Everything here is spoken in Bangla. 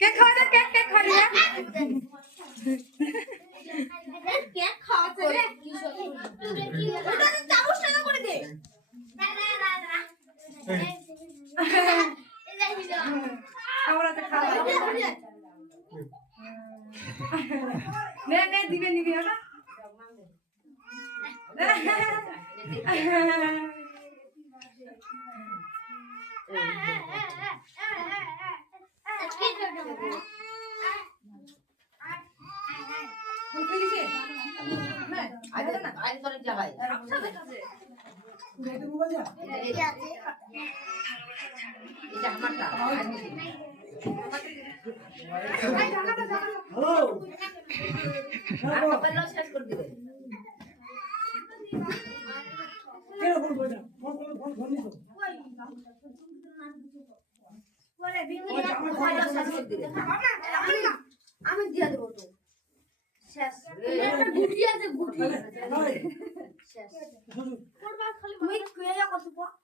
কেক খাওয়া দে, কেক কেক খাওয়া দে। কেক খাওয়াতে রে ওটা তো চামচ টাকা করে দে আমরা তো খাওয়া নে নে দিবে নিবি হলো আমি দিয়ে দেবো তো শেষ গুটি আছে গুটি শেষ তুমি কত